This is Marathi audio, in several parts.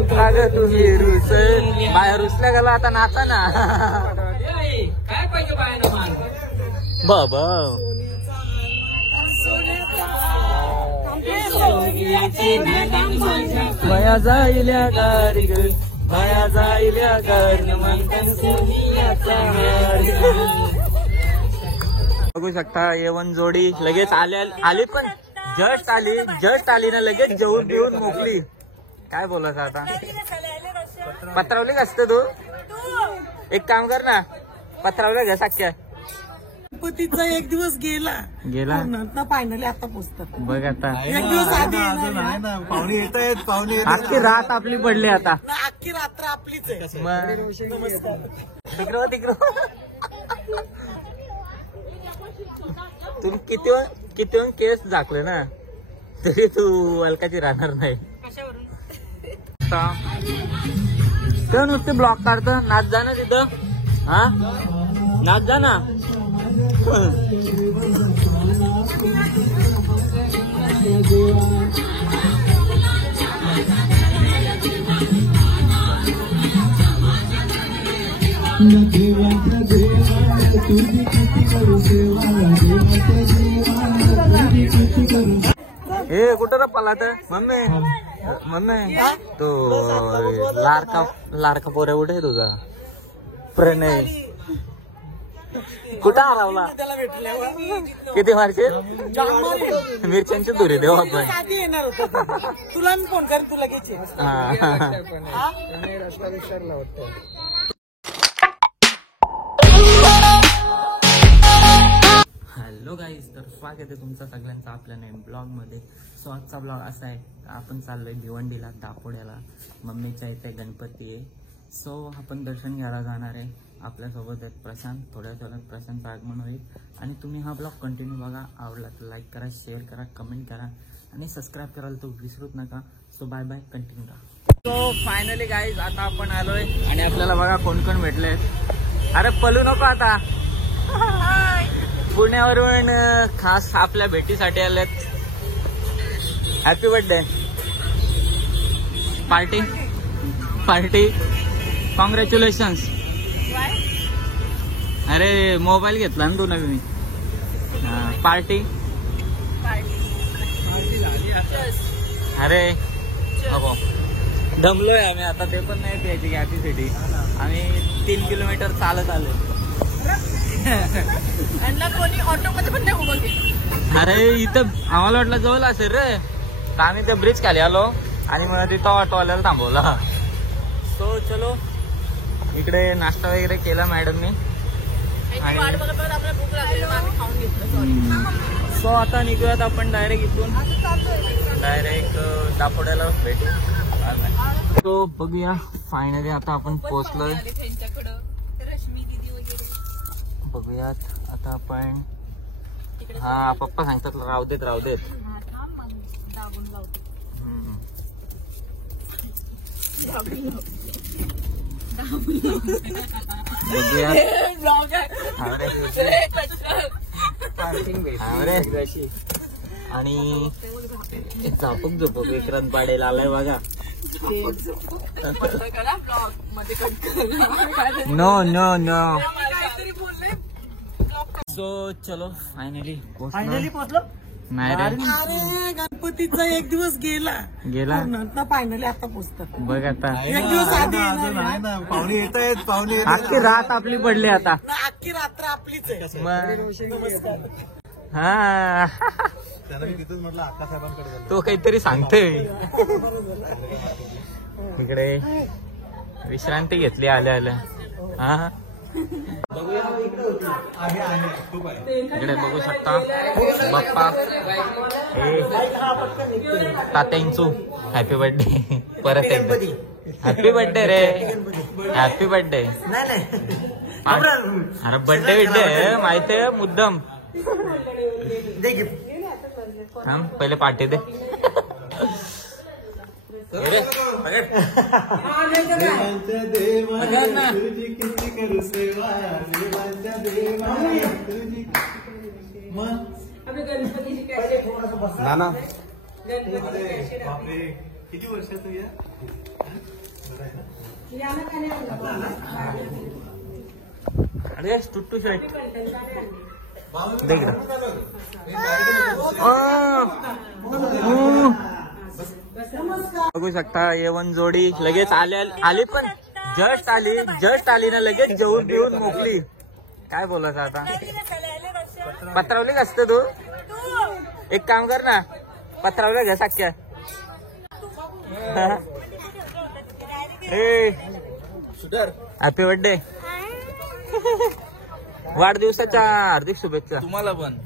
तुम्ही रुस बाहेर रुसल्या गेला आता नाचा ना काय पाहिजे बायानं मान बाबा माया जाईल्या गारी ग माया जाईल्या गारी बघू शकता येवन जोडी लगेच आली पण जस्ट आली ना लगेच जेवून बिवून मोकली. काय बोलायचं आता पत्रावले का असतं तू एक काम कर ना पत्रावले घ्या साख्या गणपतीचा एक दिवस गेला फायनली आता पोचतात बघ आता एक दिवस आधी पाहुणे येत आहेत पाहुणे अख्खी रात आपली पडली आता अख्खी रात्र आपलीच आहे. तिकडं तुम्ही किती केस झाकले ना तरी तू अलकाची राहणार नाही. ते नुसते ब्लॉक काढतं नाच जा ना तिथं हा नाच जा ना. हे कुठं रे पलाट मम्मी तो लाडका पोऱ्या कुठे आहे तुझा प्रणय कुठं हरवला किती मारचे मिरच्यांचे दुरे देऊ आपण तुला मी फोन कर तुला घ्यायचे. हॅलो गाईज तर स्वागत आहे तुमचं सगळ्यांचं आपल्या नवीन ब्लॉग मध्ये. सो आजचा ब्लॉग असा आहे आपण चाललोय भिवंडीला दापोड्याला मम्मीच्या इथे गणपती आहे. सो आपण दर्शन घ्यायला जाणार आहे. आपल्यासोबत आहेत प्रशांत. थोड्या वेळात प्रशांतचं आगमन होईल आणि तुम्ही हा ब्लॉग कंटिन्यू बघा. आवडला तर लाईक करा, शेअर करा, कमेंट करा आणि सबस्क्राईब करायला तो विसरूच नका. सो बाय बाय, कंटिन्यू करा. सो फायनली गाईज आता आपण आलोय आणि आपल्याला बघा कोण कोण भेटले. अरे पळू नको आता. पुण्यावरून खास आपल्या भेटीसाठी आलेत. Happy birthday party congratulations. अरे मोबाईल घेतला ना तू नवीन पार्टी. अरे अबो दमलोय आम्ही आता. ते पण नाही प्यायची कॅपॅसिटी. आम्ही 3 किलोमीटर चालत आलो. कोणी ऑटो मध्ये पण नाही उभं. अरे इथं आम्हाला वाटलं जवळ असेल रे तर आम्ही त्या ब्रिज खाली आलो आणि मला तिथं ऑटोवाल्याला थांबवला. सो चलो इकडे नाश्ता वगैरे केला मॅडमने. सो आता निघूयात आपण डायरेक्ट इथून डायरेक्ट दापोड्याला भेट. तो बघूया फायनली आता आपण पोहोचलोय. बघूयात आता आपण. हा पप्पा सांगतात राहू देत आणि झोपक विक्रांत पाडेल आलाय बघा. नो सो चलो फायनली पोहोचलो. नाही रे अरे गणपतीचा एक दिवस गेला फायनली आता पोचतात बघ आता. एक दिवस आधी पाहुणे येत आहेत पाहुणे अख्खी रात आपली पडली आता. अख्खी रात्र आपलीच आहे. हा तिथून म्हटलं आका साहेबांकडे तो काहीतरी सांगतोय. इकडे विश्रांती घेतली आल्या. हा इकडे बघू शकता बाप्पा तात्यांचू हॅपी बर्थडे. परत एकदा हॅपी बर्थडे रे. Happy birthday. अरे बर्थडे माहिती आहे मुद्दाम. पहिले पार्टी दे. नाना किती वर्षाचं अरे टुट्टू शर्ट देख बघू शकता A1 जोडी लगेच आली पण जस्ट आली ना लगेच जेवून बिवून मोकली. काय बोलायचं आता पत्रावली असतं तू एक काम कर ना पत्रावल्या घ्या साख्या. हॅपी बर्थडे वाढदिवसाच्या हार्दिक शुभेच्छा तुम्हाला पण.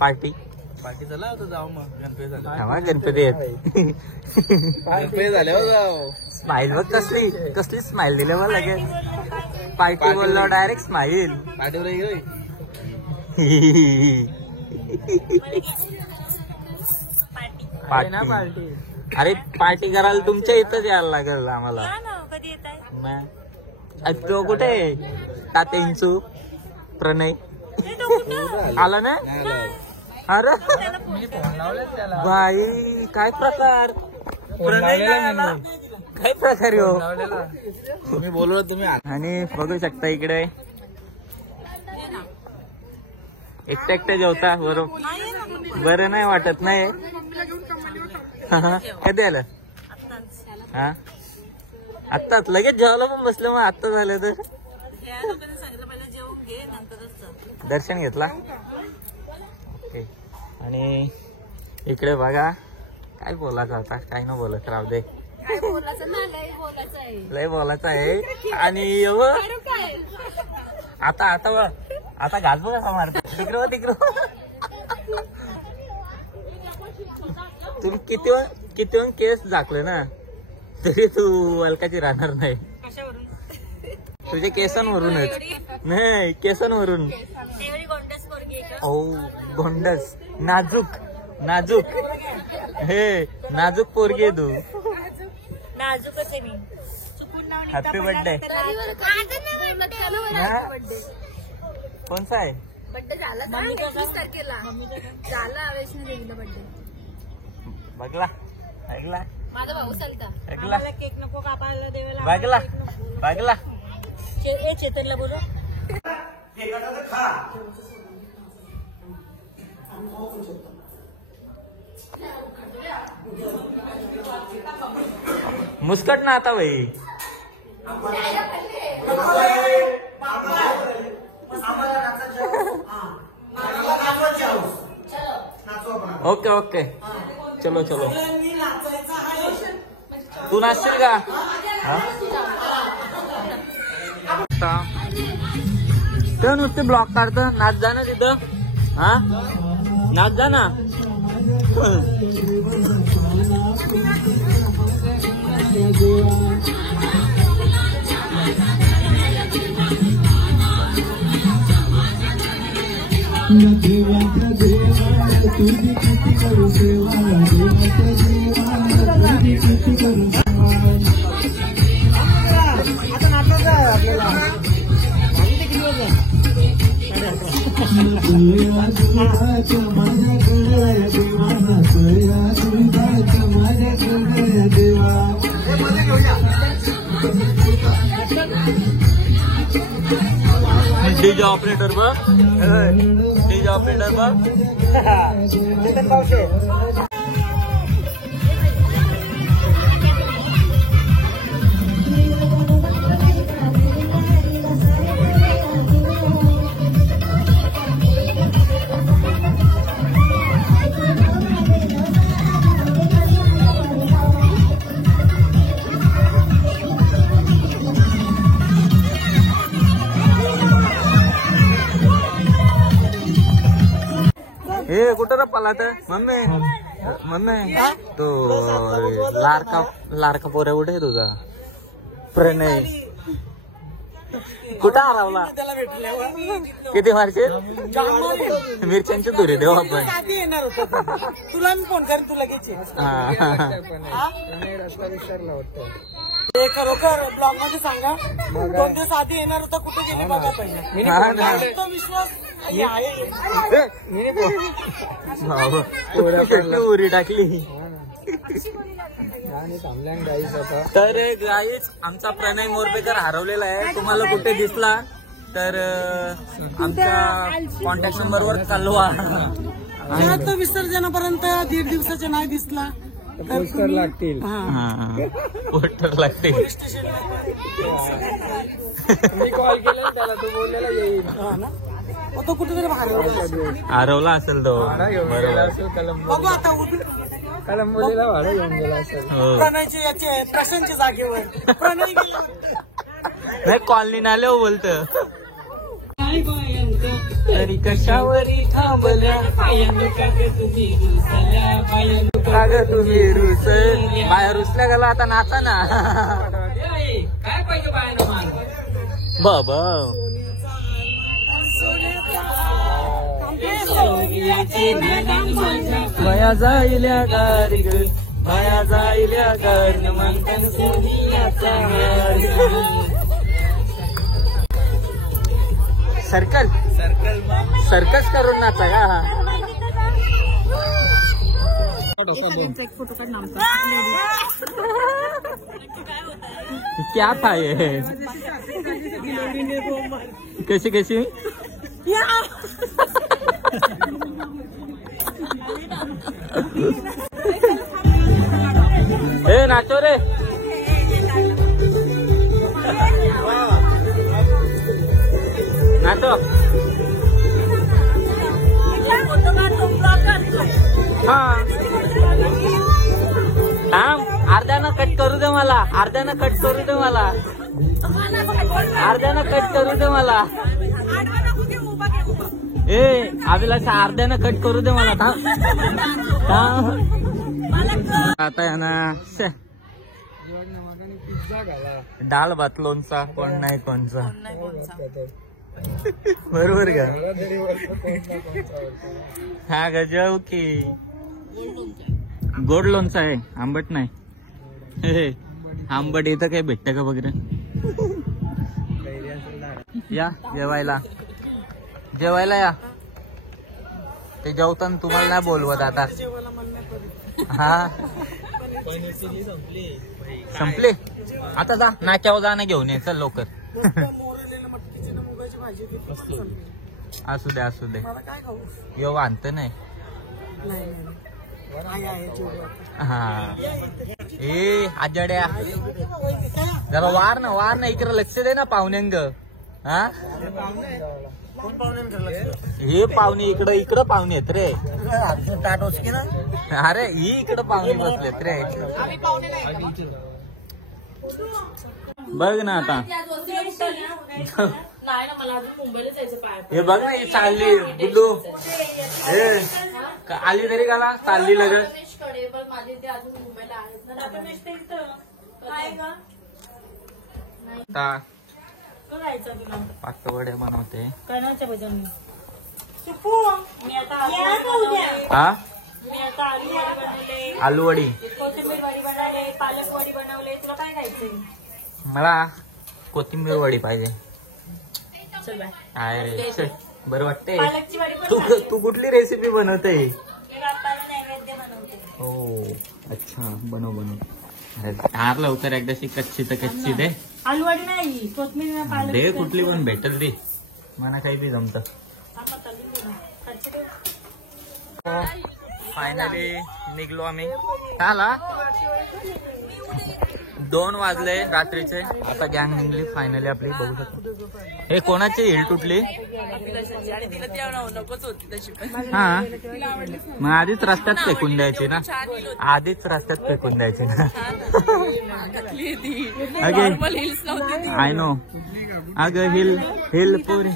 पार्टी झाला होता जाऊ मग गणपती झाला. गणपती आहेत गणपती झाल्यावर जाऊ. स्माईल बघ कसली स्माईल दिली मला लगेच. पार्टी बोललो डायरेक्ट स्माईल. पाठीवर पार्टी अरे पार्टी करायला तुमच्या इथंच यायला लागेल आम्हाला. तो कुठे ताते इंचू प्रणय आला ना. अरे बाई काय प्रकार काय प्रकार हो. तुम्ही बोललो तुम्ही. आणि बघू शकता इकडे एकटे जेवता बरं नाही वाटत नाही. कधी आलं हा आत्ताच लगेच जेवायला पण बसलं मग आत्ता झालं तर दर्शन घेतला. ओके आणि इकडे बघा काय बोलायचं आता काय न बोलत राहू दे. लय बोलायचं आहे. आणि आता घास बघा मारत तिकडं तुम्ही किती केस झाकले ना तरी तू अलकाची राहणार नाही. तुझ्या केसांवरूनच नाही केसांवरून. ओ गोंडस नाजूक हे नाजूक पोरगी तू. Happy birthday. कोणचा आहे बर्थडे झाला 21 तारखेला झाला वैष्णोदेवीला बर्थडे. बघला ऐकला माझा भाऊ चालता ऐकला केक नको कापायला देवाला. बघला चेतनला बोलू मुस्कट ना आता भाई. ओके चलो तू नाचशील का. तर नुसते ब्लॉक काढत नाच जा ना तिथं. हा नाच जा ना. डीजे ऑपरेटर बघ हे कुठं रे पलाट. मम्मी तो लाडका पोऱ्या कुठे तुझा प्रणय कुठं हरवला. किती मारशील मिरच्यांची दुरी देऊ आपण. येणार होत तुला मी फोन करेन तुला घ्यायचे. खरोखर ब्लॉग मध्ये सांगा 2 दिवस आधी येणार होता कुठे गेले बघा पहिले. तो विश्वास उरी टाकली. तर गाईच आमचा प्रणय मोरपेकर हरवलेला आहे. तुम्हाला कुठे दिसला तर आमच्या कॉन्टॅक्ट नंबरवर कळवा. आता विसर्जनापर्यंत 1.5 दिवसाच्या नाही दिसला पोस्टर लागतील. पोस्टर लागते. तो कुठेतरी हरवला असेल तो. बघू आता कलंबोलीला भाडं घेऊन गेला असेल. प्रणयचे याचे प्रशांतच्या जागेवर प्रणय गेला. नाही कॉलनी नाले हो बोलत. तरी कशावरी थांबल्या तुम्ही रुस बाहेर रुसल्या गेला. आता नाचा ना काय पाहिजे बाबा. माया जाईल्या गारी ग माया जाईल्या गार म्हणतात सोनियाचा सर्कल सर्कस करून नाचा का. क्या था ये कशी कशी ए नाचो रे. नाचो. हा अर्ध्यानं कट करू दे मला. अर्ध्यानं कट करू दे मला. अर्ध्यानं कट करू दे मला. ए अभिलाष अर्ध्यानं कट करू दे मला. आता आहे ना डाळ भात लोणचा कोण नाही कोणचा. बरोबर का. हा गजब की गोड लोणचा आहे आंबट नाही. आंबट इथं काही भेटतं का वगैरे. या जेवायला जेवायला या. ते जेवताना तुम्हाला नाही बोलवत आता. हा संपले आता जा नाक्यावर जाणं घेऊन ये चल लवकर. असू दे असू दे येऊ आणत नाही. हा ए आजड्या जरा वार ना इकडे लक्ष दे ना पाहुण्यांग. हा हे पाहुणे इकडं पाहुणे आहेत रे. अरे ही इकडं पाहुणे बसलेत रे. बघ ना आता हे बघ ना ही चालली गुल्लू. आली तरी गाला चालली लगेच. पातवड्या बनवते. हा आलू वडी मला कोथिंबीर वडी पाहिजे. अरे चल बरं वाटते. तू कुठली रेसिपी बनवते. हो अच्छा बनव. अरे तार लवकर एकदाशी कच्ची तर कच्ची दे. आलूवाडी नाही कोथमीर दे कुठली पण भेटल दे मला काही बी जमत. फायनली निघलो आम्ही. आला 2 वाजले रात्रीचे. आता गँग निघली फायनली आपली. बघू शकतो हे कोणाची हिल तुटली. हा मग आधीच रस्त्यात फेकून द्यायची ना. आधीच रस्त्यात फेकून द्यायची ना. अगे आय नो अगं हिल पुरे